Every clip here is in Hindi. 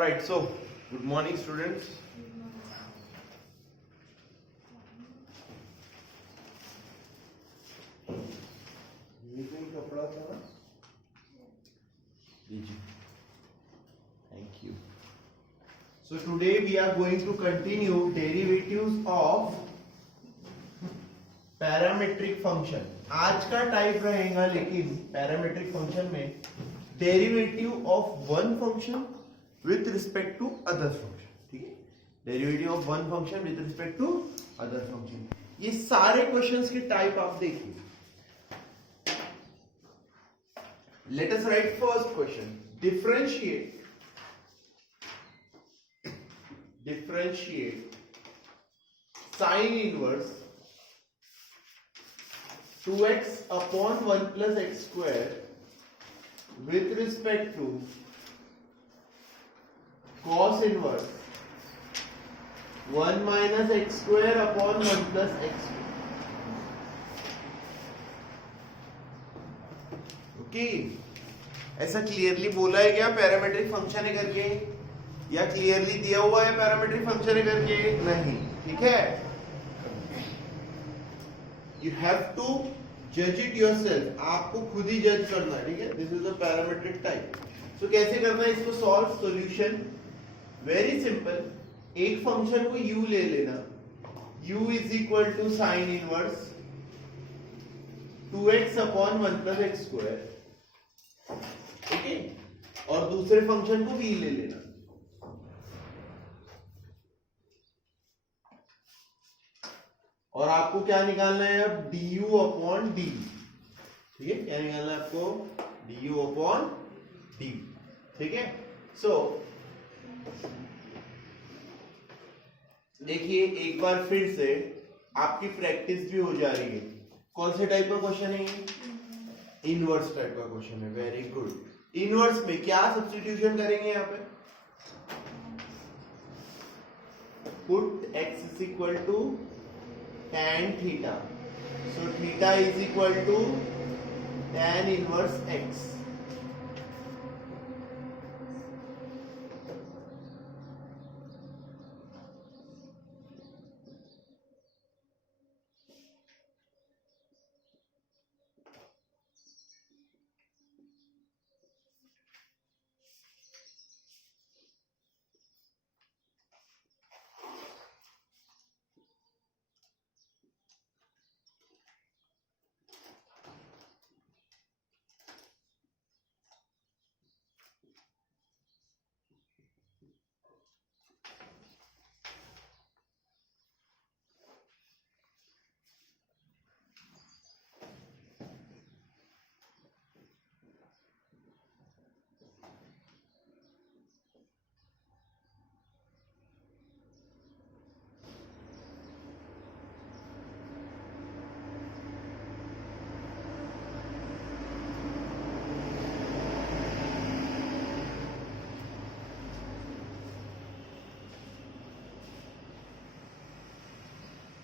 Alright, so good morning students. ये कोई कपड़ा था ना? Thank you. So today we are going to continue derivatives of parametric function. आज का टाइप रहेगा लेकिन पैरामेट्रिक फंक्शन में derivative of one function with respect to other function. ठीक है, derivative of one function with respect to other function. ये सारे क्वेश्चंस के टाइप आप देखिए. Let us write first question. differentiate sin inverse 2x upon 1 plus x square with respect to cos inverse 1 minus x square upon 1 plus x square. Okay, ऐसा क्लियरली बोला है क्या पैरामेट्रिक फंक्शन है करके, या क्लियरली दिया हुआ है पैरामेट्रिक फंक्शन है करके? नहीं. ठीक है, यू हैव टू जज इट योरसेल्फ. आपको खुद ही जज करना है. ठीक है, this is the parametric type. So कैसे करना है इसको सॉल्व? Solution very simple. एक फंक्शन को u ले लेना. u is equal to sine inverse 2x upon 1 plus x square. Okay, और दूसरे फंक्शन को v ले लेना. और आपको क्या निकालना है अब? du upon D. ठीक है, क्या निकालना है आपको? du upon D. ठीक है, सो देखिए एक बार फिर से आपकी प्रैक्टिस भी हो जा रही है. कौन से टाइप का क्वेश्चन है ये? इनवर्स टाइप का क्वेश्चन है. Very good. इनवर्स में क्या सब्स्टिट्यूशन करेंगे यहाँ पे? Put x is equal to tan theta. So theta is equal to tan inverse x.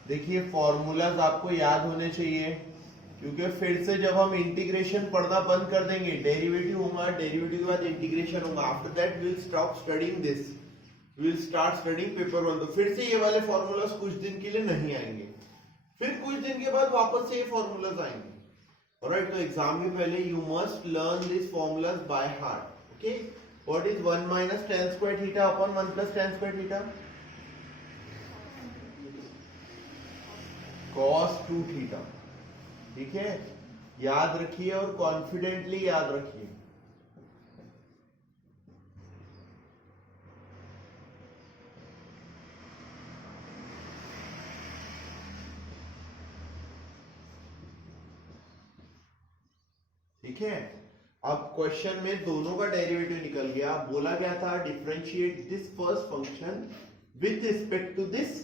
देखिए फॉर्मूलाज आपको याद होने चाहिए, क्योंकि फिर से जब हम इंटीग्रेशन पढ़ना बंद कर देंगे, डेरिवेटिव होगा, डेरिवेटिव के बाद इंटीग्रेशन होगा. After that we will stop studying this, we will start studying paper 1. तो फिर से ये वाले फॉर्मूलाज कुछ दिन के लिए नहीं आएंगे, फिर कुछ दिन के बाद वापस से ये फॉर्मूलाज आएंगे. ऑलराइट, तो एग्जाम के पहले you must learn this formulas by heart. Okay, what is 1 minus tan square theta upon 1 plus tan square theta? cos 2 theta. ठीक है, याद रखिए और कॉन्फिडेंटली याद रखिए. ठीक है, अब क्वेश्चन में दोनों का डेरिवेटिव निकल गया. बोला गया था differentiate this first function with respect to this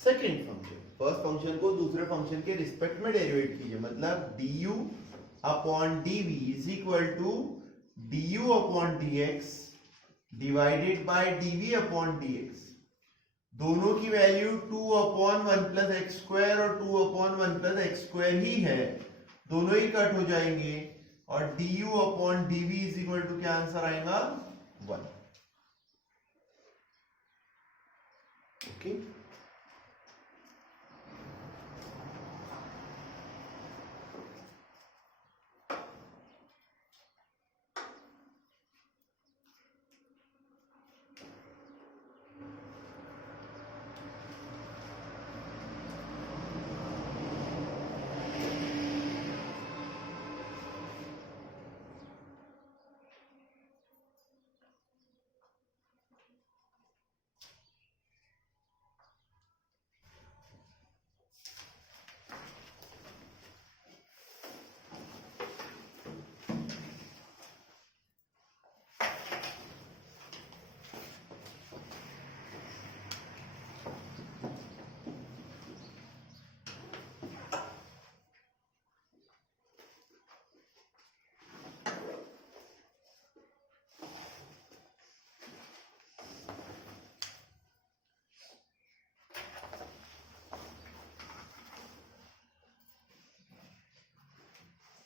second function. First function को दूसरे फंक्शन के रिस्पेक्ट में डेरिवेट कीजिए. मतलब du upon dv is equal to du upon dx divided by dv upon dx. दोनों की value 2 upon 1 plus x square और 2 अपॉन 1 प्लस एक्स स्क्वायर ही है, दोनों ही कट हो जाएंगे और du upon dv is equal to क्या आंसर आएगा 1. Okay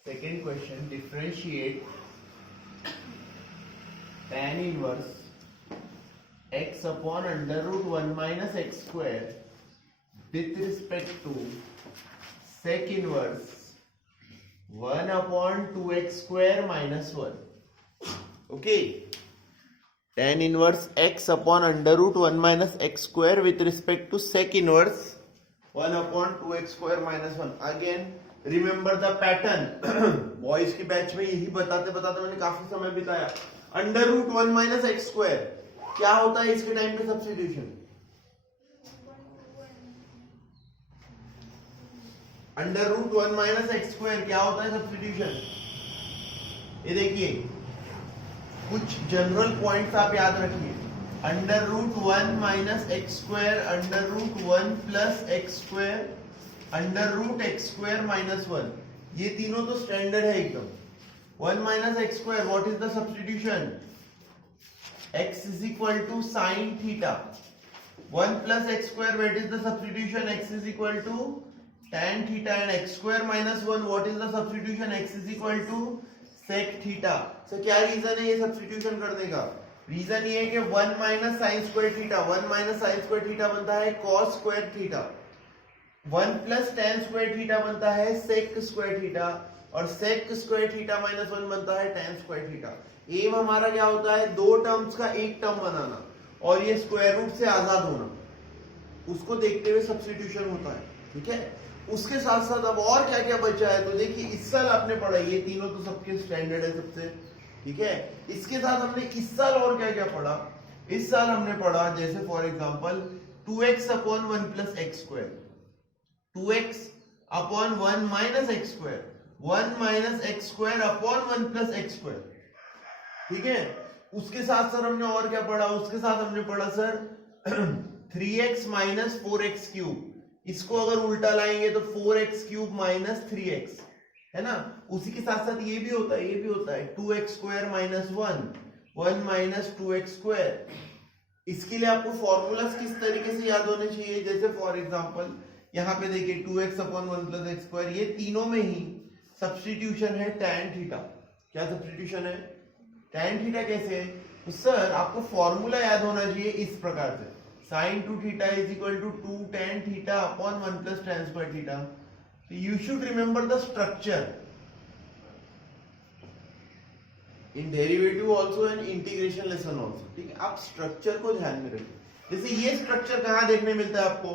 Second question, differentiate tan inverse x upon under root 1 minus x square with respect to sec inverse 1 upon 2x square minus 1. Okay. Tan inverse x upon under root 1 minus x square with respect to sec inverse 1 upon 2x square minus 1. Again, remember the pattern. Boys की बैच में यही बताते बताते मैंने काफी समय बिताया. Under root 1 minus x square क्या होता है इसके टाइम पे substitution? Under root 1 minus x square क्या होता है सब्स्टिट्यूशन? ये देखिए कुछ जनरल पॉइंट्स आप याद रखिए. Under root 1 minus x square, under root 1 plus x square, under root x square minus 1, ये तीनों तो स्टैंडर्ड है एकदम. 1 minus x square, what is the substitution? x is equal to sin theta. 1 plus x square, what is the substitution? X is equal to tan theta. And x square minus 1, what is the substitution? X is equal to sec theta. So क्या रीजन है ये सब्स्टिट्यूशन करने का? रीजन ये है कि 1 minus sine square theta, 1 minus sine square theta बनता है cos square theta, 1 plus tan square theta बनता है sec स्क्वायर थीटा, और sec स्क्वायर थीटा माइनस 1 बनता है tan स्क्वायर थीटा. एम हमारा क्या होता है? दो टर्म्स का एक टर्म बनाना और ये स्क्वायर रूट से आजाद होना, उसको देखते हुए सब्स्टिट्यूशन होता है. ठीक है. उसके साथ साथ अब और क्या क्या बचा है तो देखिए, इस साल आपने पढ़ा, ये तीनों तो सबके स्टैंडर्ड है सबसे. ठीक है. इसके साथ हमने इस साल और क्या क्या पढ़ा? इस साल हमने पढ़ा जैसे for example 2x upon 1 plus x square, 2x upon 1 minus x square, 1 minus x square upon 1 plus x square. ठीक है. उसके साथ सर हमने और क्या पढ़ा? उसके साथ हमने पढ़ा sir 3x minus 4x cube. इसको अगर उल्टा लाएंगे तो 4x क्यूब माइनस 3x है ना. उसी के साथ साथ ये भी होता है, ये भी होता है 2x square minus 1 minus 2x square. इसके लिए आपको फॉर्मूलास किस तरीके से याद होने चाहिए? जैसे फॉर एग्जांपल यहाँ पे देखिए 2x upon 1 plus x square, ये तीनों में ही सब्स्टिट्यूशन है tan थीटा. क्या सब्स्टिट्यूशन है? tan थीटा कैसे है? तो सर आपको फॉर्मूला याद होना चाहिए इस प्रकार से, sin 2 theta is equal to 2 tan theta upon 1 plus tan square theta. तो you should remember the structure in derivative also and integration lesson also. ठीक है. आप स्ट्रक्चर को ध्यान में रखिए. जैसे ये स्ट्रक्चर कहां देखने मिलता है आपको?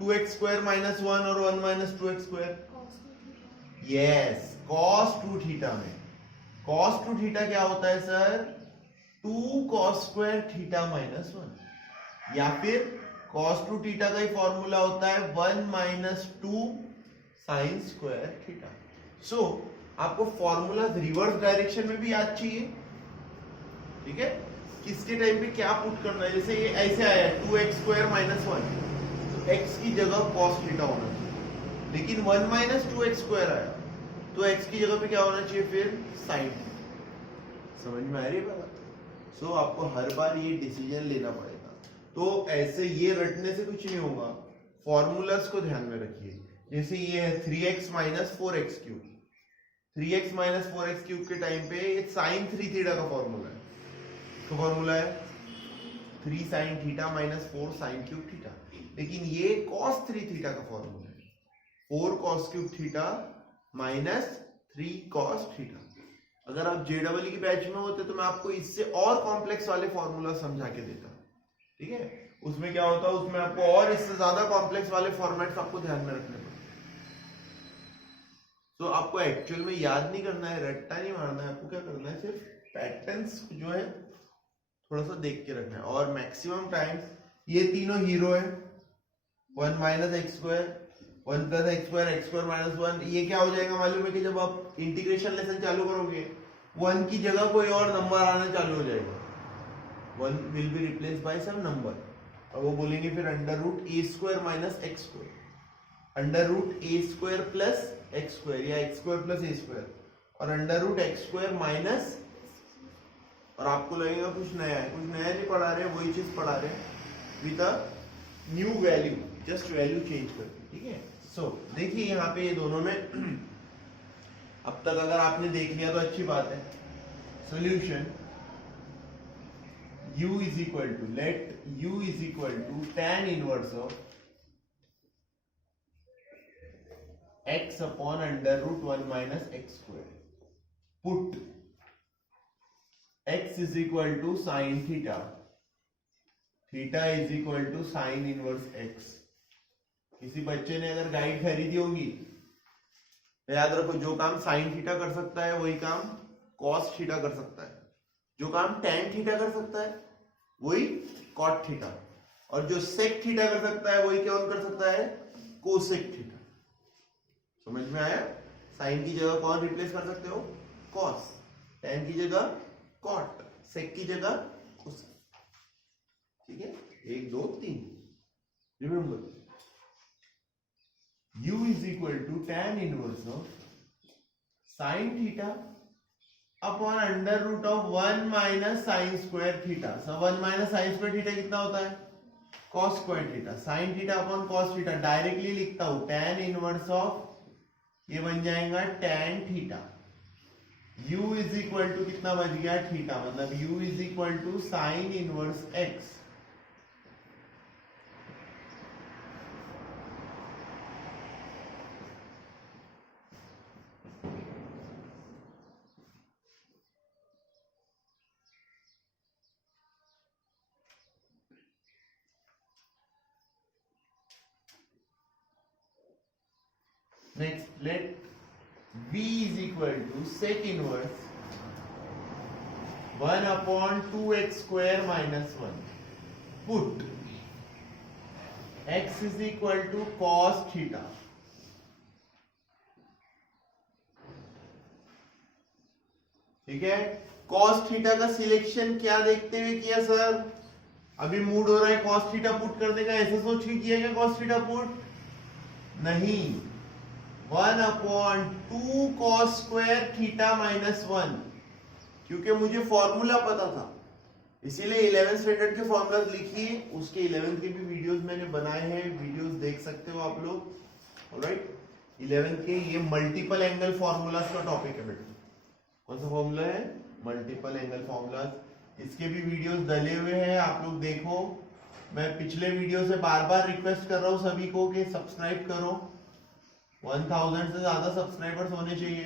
2x स्क्वायर माइनस 1 और 1 minus 2x square. Yes, cos 2 theta में cos 2 थीटा क्या होता है sir? 2 cos square theta minus 1, या फिर cos 2 थीटा का ही फॉर्मूला होता है 1 माइनस 2 साइन स्क्वायर थीटा. सो आपको फॉर्मूला रिवर्स डायरेक्शन में भी याद चाहिए. ठीक है. किसके टाइम पे क्या पुट करना है? जैसे ये ऐसे आया 2x स्क्वायर माइनस 1, तो x की जगह cos थीटा होना चाहिए. लेकिन 1 माइनस 2x स्क्वायर आया तो x की जगह पे क्या होना चाहिए? फिर साइन. समझ में आ रही है बात? सो आपको हर बार ये डिसीजन लेना पड़ेगा. तो ऐसे ये रटने से कुछ नहीं होगा, फॉर्मूलास को ध्यान में रखिए. जैसे ये है 3x minus 4x cube, 3x minus 4x cube के टाइम पे ये साइन 3 थीटा का फॉर्मूला है. तो फॉर्मूला है 3 sine theta minus 4 sine cube theta, लेकिन ये cos 3 थीटा का फॉर्मूला है, 4 cos cube theta minus 3 cos theta. अगर आप JEE की बैच में होते तो मैं आपको इससे और कॉम्प्लेक्स वाले फॉर्मूला समझा के देता, ठीक है। उसमें क्या होता है, उसमें आपको और इससे ज्यादा कॉम्प्लेक्स वाले फॉर्मेट्स आपको ध्यान में रखने पड़ते। तो आपको एक्चुअल में याद नहीं करना है, रट्टा नहीं मारना है, आपको क्या करना है, सिर्फ पैटर्न्स जो है थोड़ा सा देख के रखना है। और मैक्सिमम टाइम्स ये तीनों हीरो है, 1 minus x square, 1 plus x square, x square minus 1, ये क्या हो जाएगा मालूम है कि जब आप इंटीग्रेशन लेसन चालू करोगे 1 की जगह कोई और नंबर आना चालू हो जाएगा, 1 will be replace by some number, और वो बोलेंगे फिर under root a square minus x square, under root a square plus x square या x square plus a square, और under root x square minus, और आपको लगेगा कुछ नया है, कुछ नया नहीं पढ़ा रहे, वही चीज पढ़ा रहे with a new value, just value change करके, ठीक है। सो देखिए यहाँ पे ये दोनों में अब तक अगर आपने देख लिया तो अच्छी बात है। Solution u is equal to, let u is equal to tan inverse of x upon under root 1 minus x square. Put x is equal to sin theta, theta is equal to sin inverse x. किसी बच्चे ने अगर गाइड खरीदी होगी तो याद रखो, जो काम साइन थीटा कर सकता है वही काम कॉस थीटा कर सकता है, जो काम टैन थीटा कर सकता है वही कॉट थीटा, और जो सेक थीटा कर सकता है वही कौन कर सकता है, कोसेक थीटा। समझ में आया? साइन की जगह कौन रिप्लेस कर सकते हो, कॉस, टैन की जगह कॉट, सेक की जगह कोसेक, ठीक है। 1 2 3 remember, u is equal to tan inverse of sin theta upon under root of 1 minus sine square theta. सब 1 माइनस साइन स्क्वायर थीटा कितना होता है, cos square theta, sine theta upon cos theta. Directly लिखता हूं tan इनवर्स ऑफ, ये बन जाएगा tan theta. u is equal to कितना बच गया, थीटा, मतलब u is equal to sine inverse x। Next, let v is equal to sec inverse 1 upon 2x square minus 1. Put x is equal to cos theta. ठीक है, cos थीटा का सिलेक्शन क्या देखते हुए किया सर? अभी मूड हो रहा है cos थीटा पुट करने का, ऐसे सोच के किया क्या cos थीटा पुट? नहीं, 1 upon 2 cos square theta minus 1, क्योंकि मुझे फॉर्मूला पता था, इसीलिए 11th स्टैंडर्ड के फॉर्मूला लिखिए। उसके 11th के भी वीडियोस मैंने बनाए हैं, वीडियोस देख सकते हो आप लोग। ऑलराइट, 11th के ये मल्टीपल एंगल फॉर्मूलाज का टॉपिक है बेटा। कौन सा फॉर्मूला है? Multiple angle formulas. इसके भी वीडियोस डले हुए हैं, आप लोग देखो। मैं पिछले वीडियो से बार बार रिक्वेस्ट कर रहा हूं सभी को कि सब्सक्राइब करो, 1000 से ज्यादा सब्सक्राइबर्स होने चाहिए,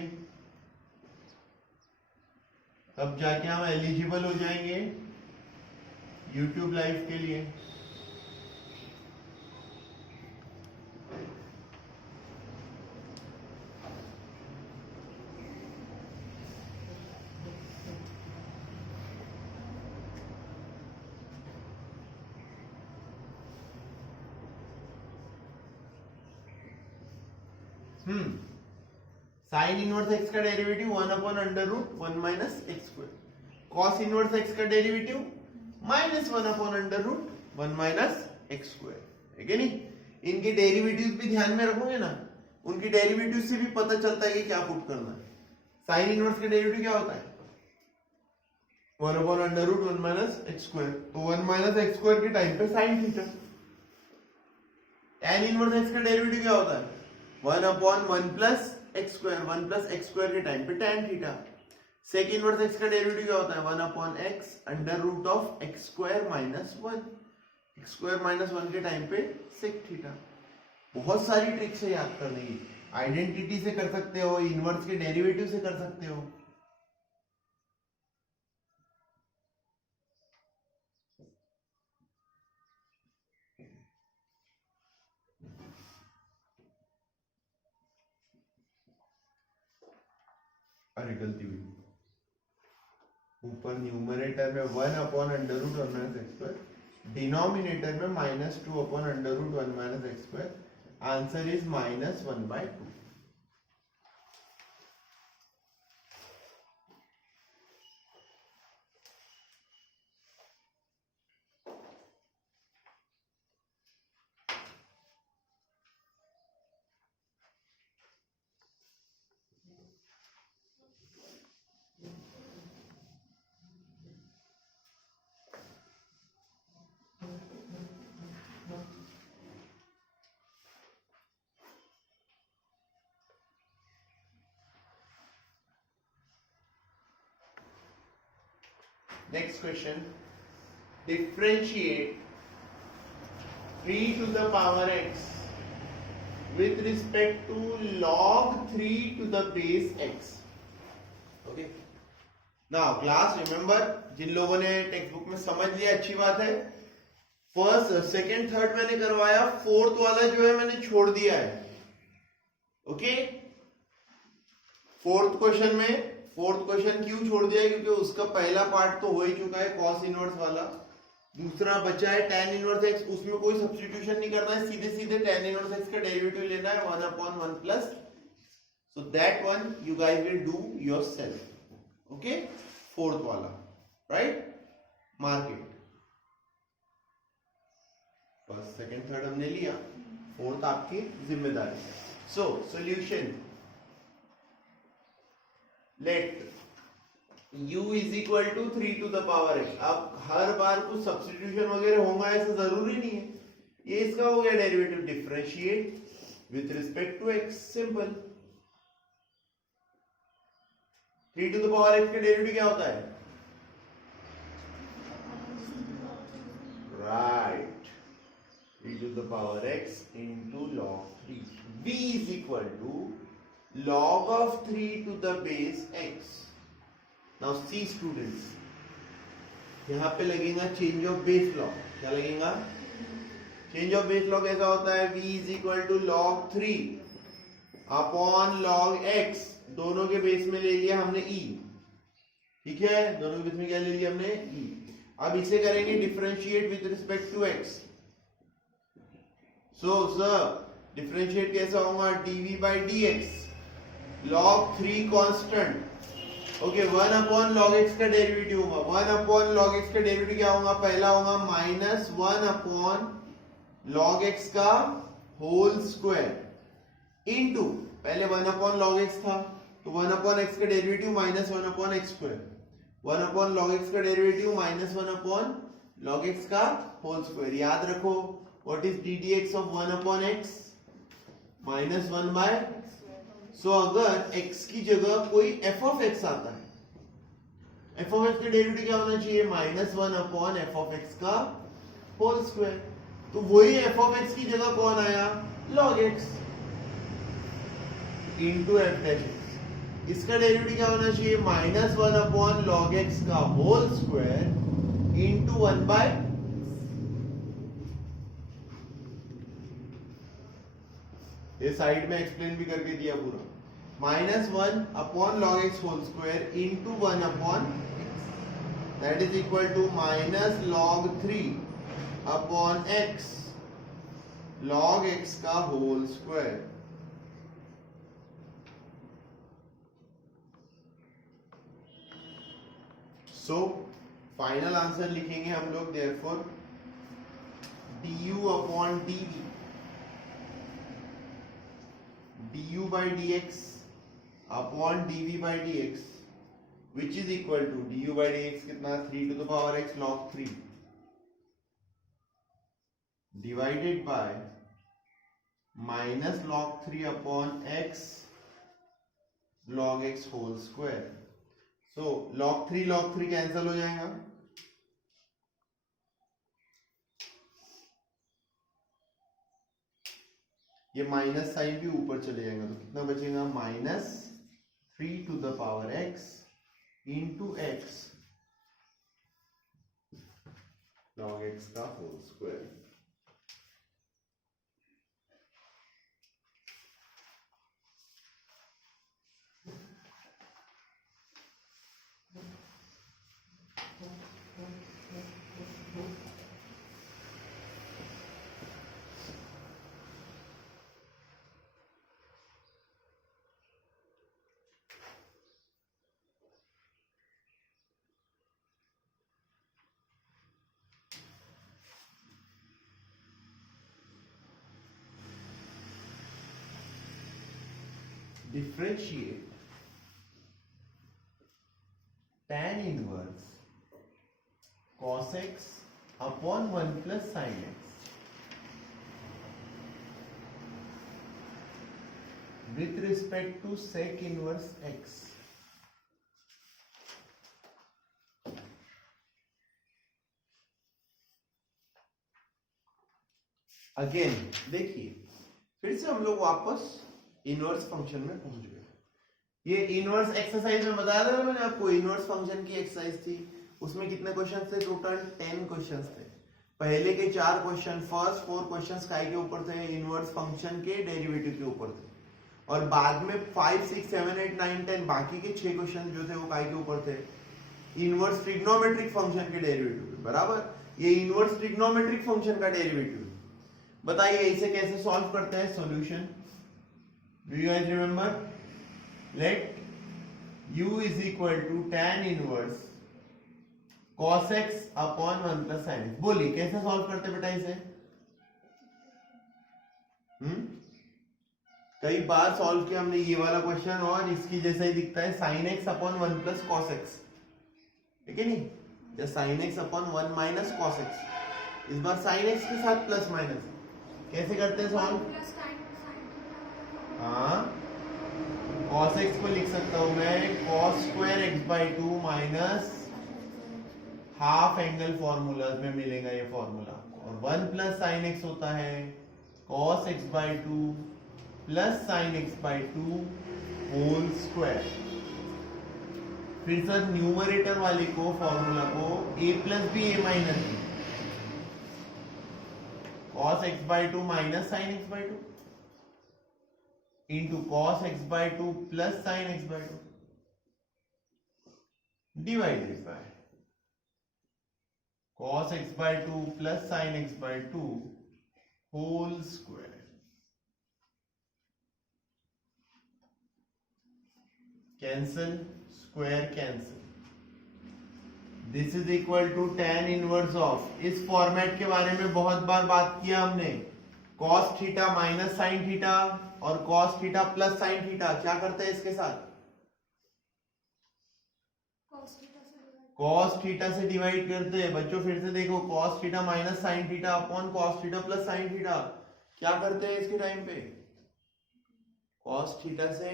तब जाके हम एलिजिबल हो जाएंगे YouTube लाइव के लिए। साइन इनवर्स एक्स का derivative 1 upon under root 1 minus x square, cos inverse x का derivative minus 1 upon under root 1 minus x square, है कि नहीं? इनके डेरिवेटिव्स भी ध्यान में रखोगे ना, उनकी डेरिवेटिव से भी पता चलता है कि क्या पुट करना है। साइन इनवर्स का डेरिवेटिव क्या होता है? 1 upon under root 1 minus x square, तो 1 माइनस एक्स स्क्वायर के टाइम पे sine theta. tan inverse x का डेरिवेटिव क्या होता है? 1 upon 1 plus x square, 1 plus x square के टाइम पे tan theta. Sec inverse x का डेरिवेटिव क्या होता है? 1 upon x under root of x square minus 1। X square minus 1 के टाइम पे सेक थीटा। बहुत सारी ट्रिक्स है याद करने की। आइडेंटिटी से कर सकते हो, इनवर्स के डेरिवेटिव से कर सकते हो। अरे गलती हुई, ऊपर न्यूमरेटर में 1 upon under root 1 minus x square, denominator में -2 upon under root 1 minus x square. Answer is -1/2। Next question. Differentiate 3 to the power x with respect to log 3 to the base x. Okay. Now class, remember, जिन लोगों ने टेक्स्ट बुक में समझ लिया अच्छी बात है। फर्स्ट, सेकंड, थर्ड मैंने करवाया, फोर्थ वाला जो है मैंने छोड़ दिया है। ओके, फोर्थ क्वेश्चन क्यों छोड़ दिया है? क्योंकि उसका पहला पार्ट तो हो ही चुका है, कॉस इनवर्स वाला। दूसरा बचा है tan इनवर्स x, उसमें कोई सब्स्टिट्यूशन नहीं करना है, सीधे सीधे tan इनवर्स x का डेरिवेटिव लेना है 1 upon 1 plus. So that one you guys will do yourself. Okay, fourth वाला, right? Mark it. First, second, third हमने लिया, फोर्थ आपकी जिम्मेदारी। So solution, let u is equal to 3 to the power x। अब हर बार कुछ सब्स्टिट्यूशन वगैरह होगा ऐसा जरूरी नहीं है। ये इसका हो गया derivative, differentiate with respect to x, simple. 3 to the power x का डेरिवेटिव क्या होता है? Right, 3 to the power x into log 3। v is equal to log of 3 to the base x। Now see students, यहां पे लगेगा चेंज ऑफ बेस लॉ। क्या लगेगा? चेंज ऑफ बेस लॉ कैसा होता है? v is equal to log 3 upon log x। दोनों के बेस में ले लिया हमने e, ठीक है? दोनों के बेस में क्या ले लिया हमने? e। अब इसे करेंगे differentiate with respect to x। So sir, डिफरेंशिएट कैसा होगा? dv by dx, log 3 constant. Okay, 1 upon log x का डेरिवेटिव होगा। 1 अपॉन लॉग एक्स का डेरिवेटिव क्या होगा? पहला होगा -1 अपॉन लॉग एक्स का होल स्क्वायर इनटू, पहले 1 अपॉन लॉग एक्स था तो 1 अपॉन एक्स का derivative -1 upon x square. 1 upon log x का डेरिवेटिव -1 अपॉन लॉग एक्स का होल स्क्वायर। याद रखो, what is d d x of 1 upon x? -1 by. So अगर x की जगह कोई f ऑफ x आता है, f ऑफ x का डेरिवेटिव क्या होना चाहिए? -1 अपॉन f ऑफ x का होल स्क्वायर। तो वही f ऑफ x की जगह कौन आया? log x into f dash x। इसका डेरिवेटिव क्या होना चाहिए? -1 अपॉन log x का होल स्क्वायर इनटू 1 बाय। ये साइड में एक्सप्लेन भी करके दिया पूरा। -1 upon log x whole square into 1 upon x, that is equal to -log 3 upon x log x का whole square. So final answer लिखेंगे हम लोग, therefore du upon dv, du by dx upon dv by dx, which is equal to du by dx कितना? 3 to the power x log 3 divided by minus log 3 upon x log x whole square। So log 3 cancel हो जाएगा, ये माइनस साइन भी ऊपर चले जाएगा, तो कितना बचेगा, -3 to the power x into x log x का whole square. Differentiate tan inverse cos x upon 1 plus sin x with respect to sec inverse x। Again देखिए, फिर से हम लोग वापस इनवर्स फंक्शन में पहुंच गए। ये इनवर्स एक्सरसाइज में बताया था ना मैंने आपको, इनवर्स फंक्शन की एक्सरसाइज थी, उसमें कितने क्वेश्चन थे, टोटल 10 क्वेश्चन थे। पहले के 4 क्वेश्चन, फर्स्ट 4 क्वेश्चन काय के ऊपर थे, इनवर्स फंक्शन के डेरिवेटिव के ऊपर थे, और बाद में 5 6 7 8 9 10 बाकी के 6 क्वेश्चन जो थे वो काय के ऊपर थे, इनवर्स ट्रिग्नोमेट्रिक फंक्शन के डेरिवेटिव। बराबर, ये इनवर्स ट्रिग्नोमेट्रिक फंक्शन का डेरिवेटिव। बताइए इसे कैसे सॉल्व करते हैं, solution do you guys remember, let u is equal to tan inverse cos x upon 1 plus sin x। बोलिए कैसे सॉल्व करते बेटा इसे, कई बार सॉल्व किया हमने ये वाला क्वेश्चन, और इसकी जैसा ही दिखता है, sin x upon 1 plus cos x, ठीक है नहीं, या sin x upon 1 minus cos x, इस बार sin x के साथ प्लस माइनस। कैसे करते हैं सॉल्व, हाँ cos x को लिख सकता हूं मैं cos square x by 2 minus half angle formulas में मिलेगा ये फॉर्मूला, और 1 प्लस साइन x होता है cos x by 2 plus sine x by 2 whole square. फिर सर न्यूमरेटर वाले को फॉर्मूला को a plus b a minus b, cos x by 2 minus sine x by 2 into cos x by 2 plus sin x by 2 divided by cos x by 2 plus sin x by 2 whole square. Cancel, square cancel, this is equal to tan inverse of, इस फॉर्मेट के बारे में बहुत बार बात किया हमने, cos theta minus sign theta और cos theta plus sine theta, क्या करते हैं इसके साथ, cos थीटा से डिवाइड करते हैं। बच्चों फिर से देखो, cos theta minus sign theta upon cos theta plus sine theta, क्या करते हैं इसके टाइम पे, cos थीटा से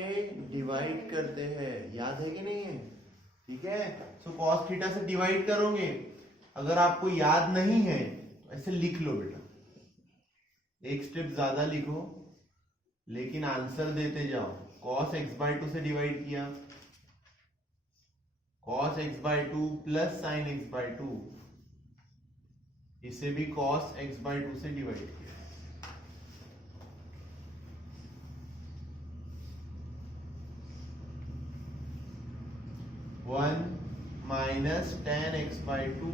डिवाइड करते हैं, याद है कि नहीं है, ठीक है। सो cos थीटा से डिवाइड करोगे, अगर आपको याद नहीं है ऐसे लिख लो बेटा, एक स्टेप ज्यादा लिखो लेकिन आंसर देते जाओ। cos x by 2 से डिवाइड किया, cos x by 2 plus sin x by 2, इसे भी cos x by 2 से डिवाइड किया, one minus tan x by 2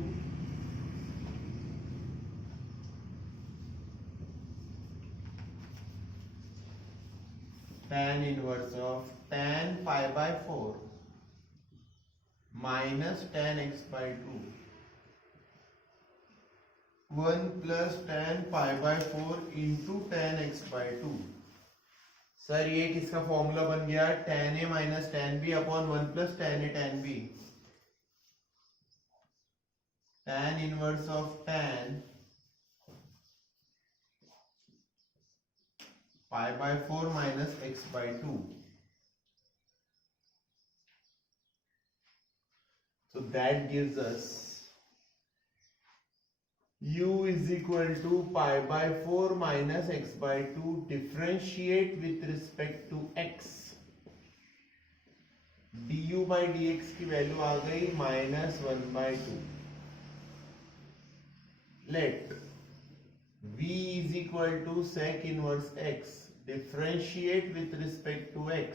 tan inverse of tan pi by 4 minus tan x by 2, 1 plus tan pi by 4 into tan x by 2। Sir ये किसका फॉर्मूला बन गया, tan a minus tan b upon 1 plus tan a tan b, tan inverse of tan pi by 4 minus x by 2, that gives us u is equal to pi by 4 minus x by 2 differentiate with respect to x. du by dx की वैल्यू आ गई -1/2. Let v is equal to sec inverse x differentiate with respect to x.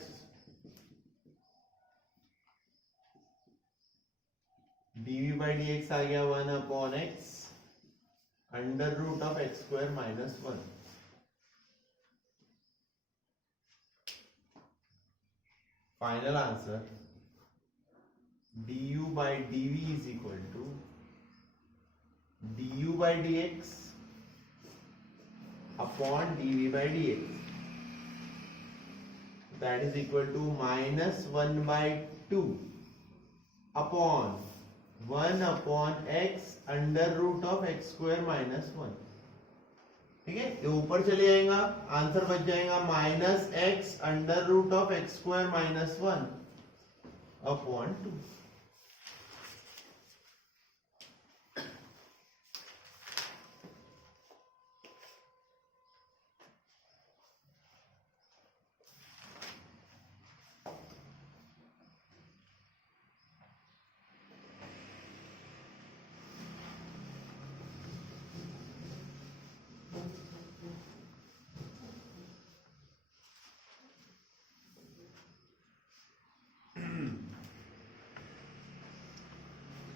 dv by dx आ गया 1/x under root of x square -1. Final answer du by dv is equal to du by dx upon dv by dx, that is equal to -1/2 upon 1/x under root of x square -1. ठीक है, ये ऊपर चले जाएगा, आंसर बच जाएगा -x under root of x square -1 upon 2.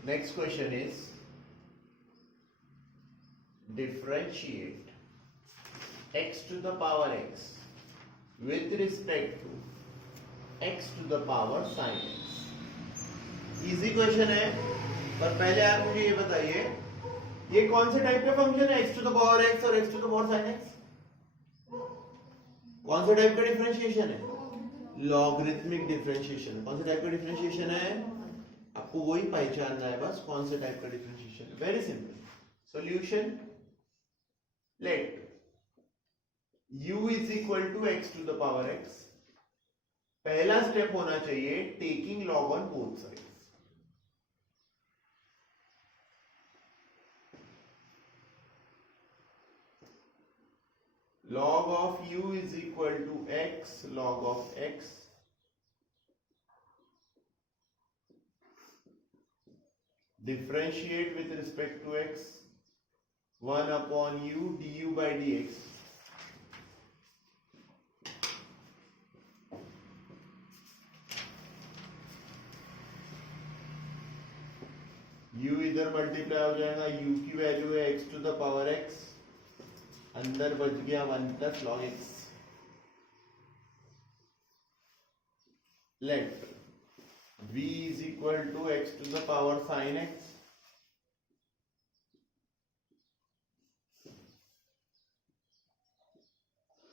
Next question is differentiate x to the power x with respect to x to the power sin x. Easy question है, पर पहले आप मुझे ये बताइए ये कौन से टाइप के फंक्शन है, x to the power x और x to the power sin x? कौन से टाइप का डिफरेंशिएशन है? Logarithmic differentiation. कौन से टाइप का डिफरेंशिएशन है? आपको वही पहचानना है बस, कौन से टाइप का डिफरेंशिएशन है. Very simple. Solution, let u is equal to x to the power x. पहला स्टेप होना चाहिए taking log on both sides. log of u is equal to x log of x differentiate with respect to x 1 upon u du by dx. u इधर मल्टीप्लाई हो जाएगा, u की वैल्यू है x to the power x, अंदर बच गया 1 plus log x. Let v is equal to x to the power sin x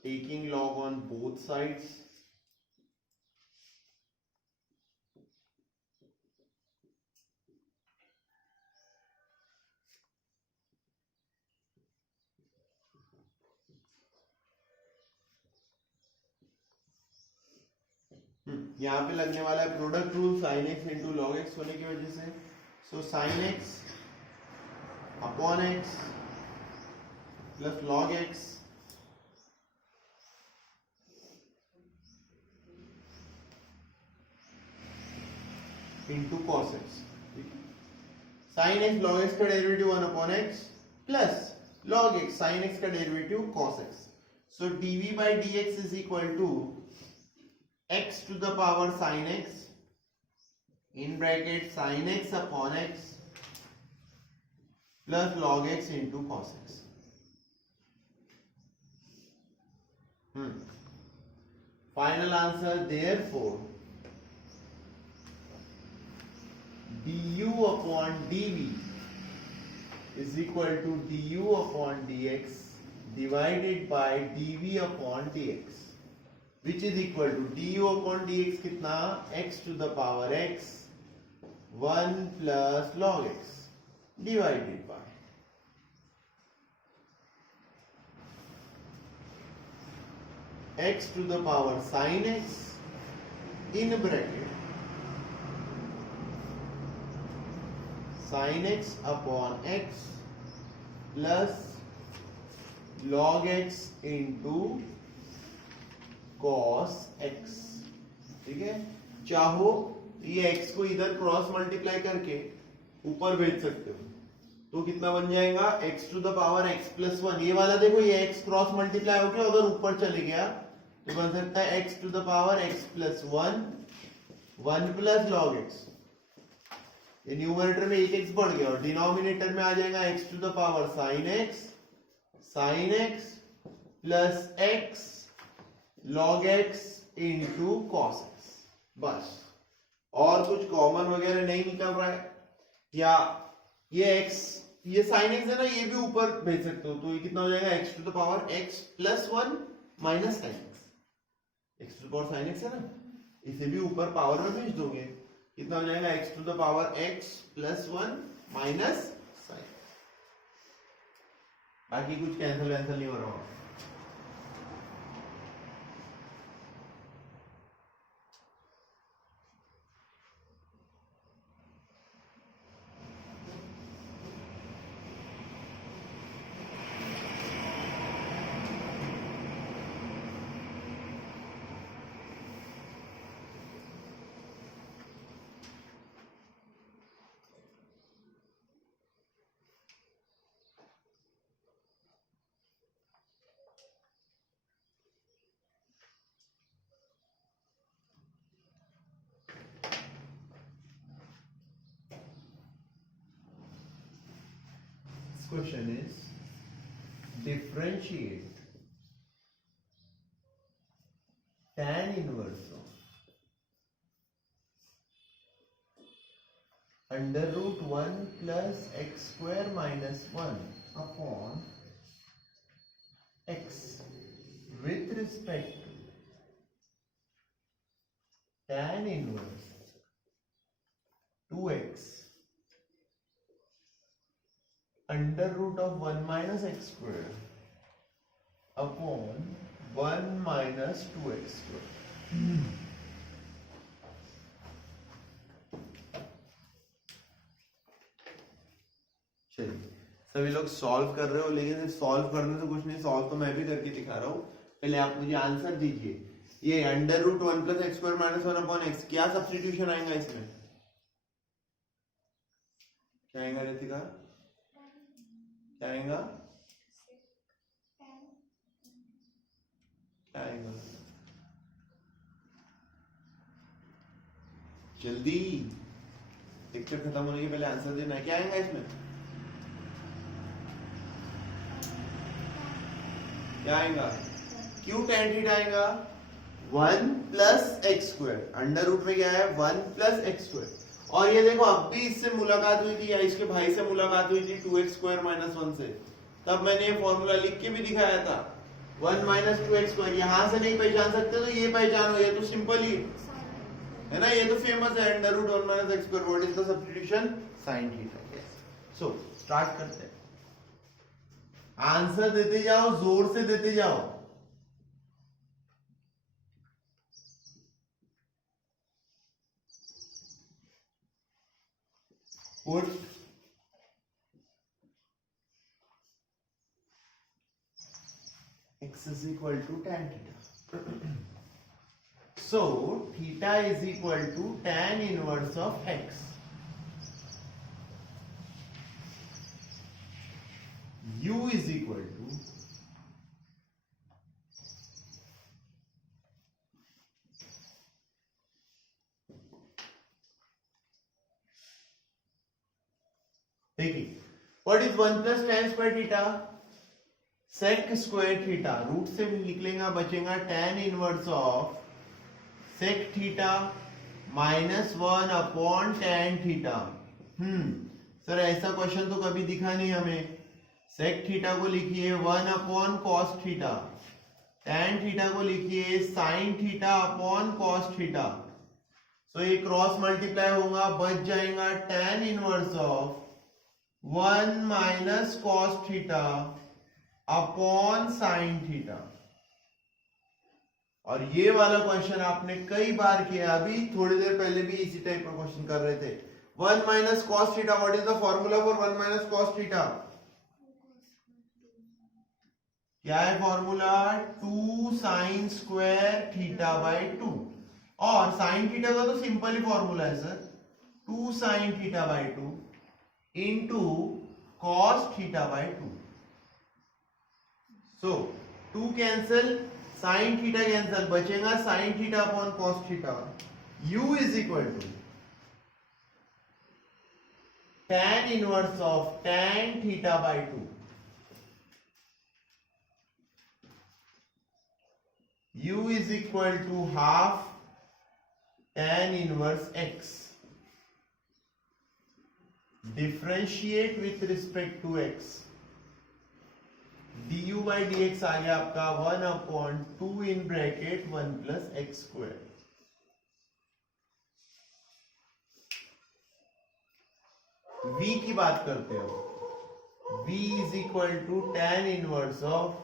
taking log on both sides. यहाँ पे लगने वाला है product rule sin x into log x होने की वजह से. सो sin x अपॉन x plus log x into cos x. sin x log x का derivative 1 upon x plus log x sin x का derivative cos x. So dv by dx is equal to x to the power sin x in bracket sin x upon x plus log x into cos x. Final answer, therefore du upon dv is equal to du upon dx divided by dv upon dx, which is equal to du upon dx कितना, x to the power x 1 plus log x divided by x to the power sin x in bracket sine x upon x plus log x into cos x. ठीक है, चाहो ये एक्स को इधर क्रॉस मल्टीप्लाई करके ऊपर भेज सकते हो, तो कितना बन जाएगा x to the power x plus one. ये वाला देखो, ये x क्रॉस मल्टीप्लाई होकर अगर ऊपर चले गया तो बन सकता है x to the power x plus one, one plus log x। ये न्यूमरेटर में एक x बढ़ गया और डिनोमिनेटर में आ जाएगा x to the power sine x plus x log x into cos x। बस, और कुछ कॉमन वगैरह नहीं निकल रहा है। या ये x, ये साइन x है ना, ये भी ऊपर भेज सकते हो, तो ये कितना हो जाएगा x to the power x plus one minus sine x to the power sine x है ना, इसे भी ऊपर पावर में भेज दोगे, कितना हो जाएगा x to the power x plus one minus sine. बाकी कुछ कैंसिल वैंसिल नहीं हो रहा। Question is differentiate tan inverse of under root 1 plus x square minus 1 upon x with respect to tan inverse 2x under root of 1 minus x square upon 1 minus 2x square। चलिए, सभी लोग सॉल्व कर रहे हो, लेकिन सॉल्व करने से कुछ नहीं, सॉल्व तो मैं भी करके दिखा रहा हूं। पहले आप मुझे आंसर दीजिए। ये under root 1 plus x square minus 1 upon x, क्या सब्स्टिट्यूशन आएगा इसमें? क्या आएगा रितिका? क्या आएगा? क्या आएगा? जल्दी, लेक्चर खत्म होने के पहले आंसर देना है। क्या आएगा इसमें? क्या आएगा? क्यों tan थीटा आएगा? 1 plus x square, under root में क्या है? 1 प्लस एक्स स्क्वायर। और ये देखो, अब भी इससे मुलाकात हुई थी, या इसके भाई से मुलाकात हुई थी 2x स्क्वायर माइनस 1 से, तब मैंने ये फॉर्मूला लिख के भी दिखाया था। 1 माइनस 2x स्क्वायर यहां से नहीं पहचान सकते तो ये पहचानो, ये तो सिंपल ही है ना, ये तो फेमस है, under root 1 minus x square. What is the substitution? Sine theta. So start करते हैं, आंसर देते जाओ, जोर से देते जाओ। Put x is equal to tan theta. So theta is equal to tan inverse of x. U is equal to देखिए, what is 1 plus tan square theta? Sec square theta, root से निकलेगा, बचेगा tan inverse of sec theta minus 1 upon tan theta. Sir ऐसा क्वेश्चन तो कभी दिखा नहीं हमें। सेक थीटा को लिखिए 1 upon cos theta, tan theta को लिखिए sine theta upon cos theta. So ये क्रॉस मल्टीप्लाई होगा, बच जाएगा tan inverse of 1 minus cos theta upon sine theta. और ये वाला क्वेश्चन आपने कई बार किया, अभी थोड़ी देर पहले भी इसी टाइप का क्वेश्चन कर रहे थे। 1 minus cos theta. What is the formula for 1 minus cos theta? क्या है formula? 2 sine square theta by 2. और साइन थीटा का तो सिंपल ही फॉर्मूला है sir, 2 sine theta by 2 into cos theta by 2. So 2 cancel, sine theta cancel, बचेगा sine theta upon cos theta. u is equal to tan inverse of tan theta by 2. u is equal to half tan inverse x. Differentiate with respect to x. du by dx आ गया आपका 1 upon 2 in bracket 1 plus x square. v की बात करते हो, v is equal to tan inverse of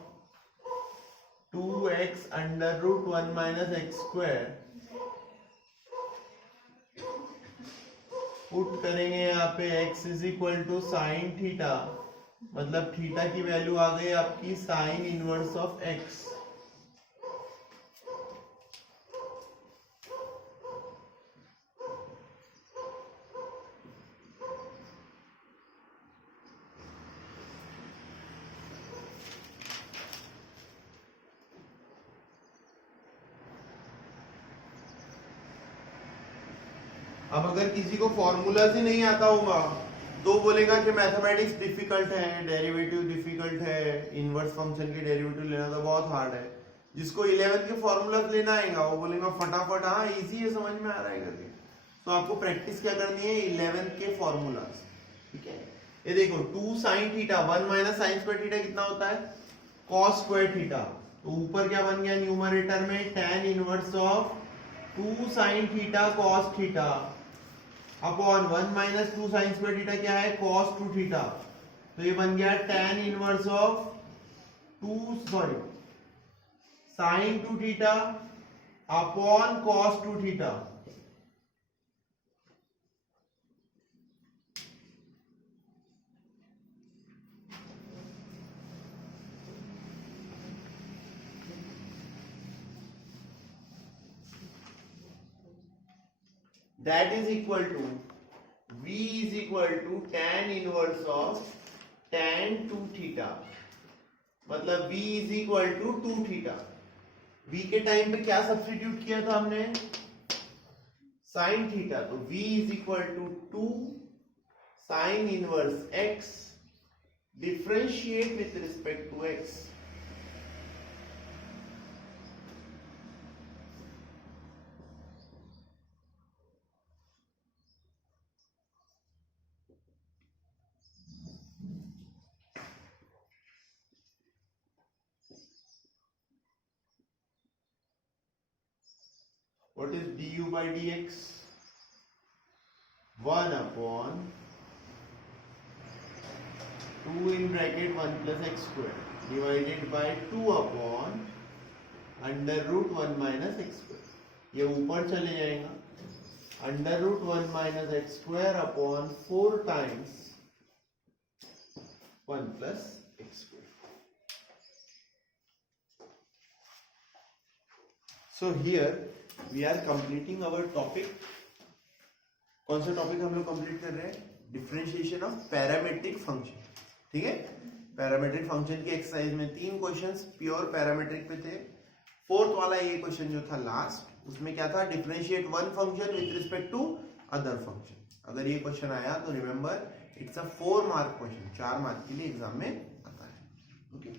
2x under root 1 minus x square. Put करेंगे यहाँ पे x is equal to sine theta, मतलब थीटा की वैल्यू आ गई आपकी साइन इनवर्स ऑफ x. अब अगर किसी को फॉर्मूलाज ही नहीं आता होगा तो बोलेगा कि मैथमेटिक्स डिफिकल्ट है, डेरिवेटिव डिफिकल्ट है, इनवर्स फंक्शन के डेरिवेटिव लेना तो बहुत हार्ड है. जिसको 11th के फॉर्मूलाज लेना आएगा वो बोलेगा फटाफट हाँ इजी है, समझ में आ रहा है करके. तो आपको प्रैक्टिस क्या करनी है, 11th के फॉर्मूलाज. ठीक है, ये देखो 2 sine theta 1 minus sine square theta कितना होता है, कॉस स्क्वायर थीटा. तो ऊपर क्या बन गया न्यूमरेटर में, tan inverse of 2 sine theta cos theta upon 1 minus 2 sine square theta क्या है, cos 2 थीटा. तो ये बन गया tan inverse of sine 2 theta upon cos 2 theta. That is equal to v is equal to tan inverse of tan 2 theta. मतलब v is equal to 2 theta. v के टाइम पे क्या सब्स्टिट्यूट किया था हमने, साइन थीटा. तो v is equal to 2 sine inverse x. Differentiate with respect to x. What is du by dx? 1 upon 2 in bracket 1 plus x square divided by 2 upon under root 1 minus x square. ये ऊपर चले जाएगा, under root 1 minus x square upon 4 times 1 plus x square. So here we are completing our topic. कौन सा टॉपिक हम लोग कंप्लीट कर रहे हैं, डिफरेंशिएशन ऑफ पैरामेट्रिक फंक्शन. ठीक है, पैरामेट्रिक फंक्शन की एक्सरसाइज में 3 क्वेश्चंस प्योर पैरामेट्रिक पे थे. 4th वाला ये क्वेश्चन जो था लास्ट, उसमें क्या था, differentiate one function with respect to other function. अगर ये क्वेश्चन आया तो remember it's a 4 mark question, 4 mark के लिए एग्जाम में आता है. ओके.